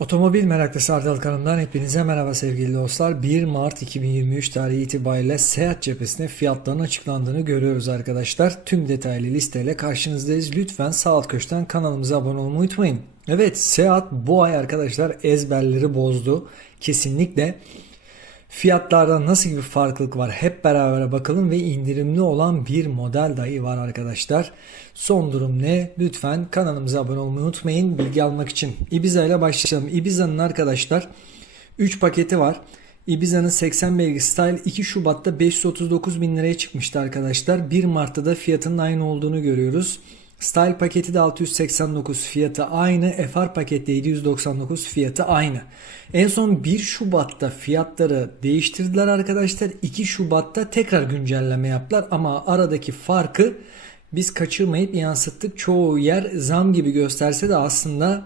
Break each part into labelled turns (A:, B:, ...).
A: Otomobil meraklısı Ardal kanalından hepinize merhaba sevgili dostlar. 1 Mart 2023 tarihi itibariyle Seat cephesine fiyatların açıklandığını görüyoruz arkadaşlar. Tüm detaylı listeyle karşınızdayız. Lütfen sağ alt köşeden kanalımıza abone olmayı unutmayın. Evet Seat bu ay arkadaşlar ezberleri bozdu. Kesinlikle Fiyatlarda nasıl bir farklılık var hep beraber bakalım ve indirimli olan bir model dahi var arkadaşlar. Son durum ne? Lütfen kanalımıza abone olmayı unutmayın bilgi almak için. Ibiza ile başlayalım. Ibiza'nın arkadaşlar 3 paketi var. Ibiza'nın 80 beygir Style 2 Şubat'ta 539 bin liraya çıkmıştı arkadaşlar. 1 Mart'ta da fiyatının aynı olduğunu görüyoruz. Style paketi de 689 fiyatı aynı. FR pakette 799 fiyatı aynı. En son 1 Şubat'ta fiyatları değiştirdiler arkadaşlar. 2 Şubat'ta tekrar güncelleme yaptılar ama aradaki farkı biz kaçırmayıp yansıttık. Çoğu yer zam gibi gösterse de aslında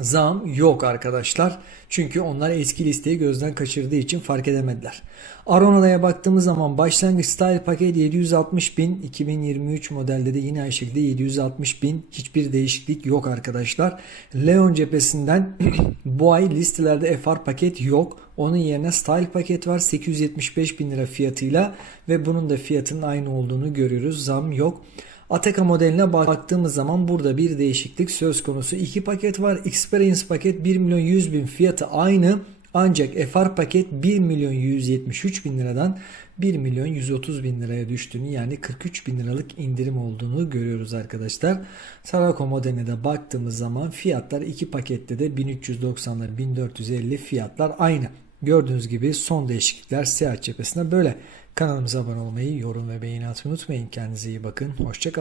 A: zam yok arkadaşlar. Çünkü onlar eski listeyi gözden kaçırdığı için fark edemediler. Arona'ya baktığımız zaman başlangıç style paket 760 bin 2023 modelde de yine aynı şekilde 760 bin hiçbir değişiklik yok arkadaşlar. Leon cephesinden bu ay listelerde FR paket yok. Onun yerine style paket var 875 bin lira fiyatıyla ve bunun da fiyatının aynı olduğunu görüyoruz. Zam yok. Ateka modeline baktığımız zaman burada bir değişiklik söz konusu. İki paket var. Experience paket 1 milyon 100 bin fiyatı aynı. Ancak FR paket 1 milyon 173 bin liradan 1 milyon 130 bin liraya düştüğünü yani 43 bin liralık indirim olduğunu görüyoruz arkadaşlar. Sarako modeline de baktığımız zaman fiyatlar iki pakette de 1390'lar 1450 fiyatlar aynı. Gördüğünüz gibi son değişiklikler Seyahat cephesinde böyle. Kanalımıza abone olmayı, yorum ve beğeni atmayı unutmayın. Kendinize iyi bakın. Hoşçakalın.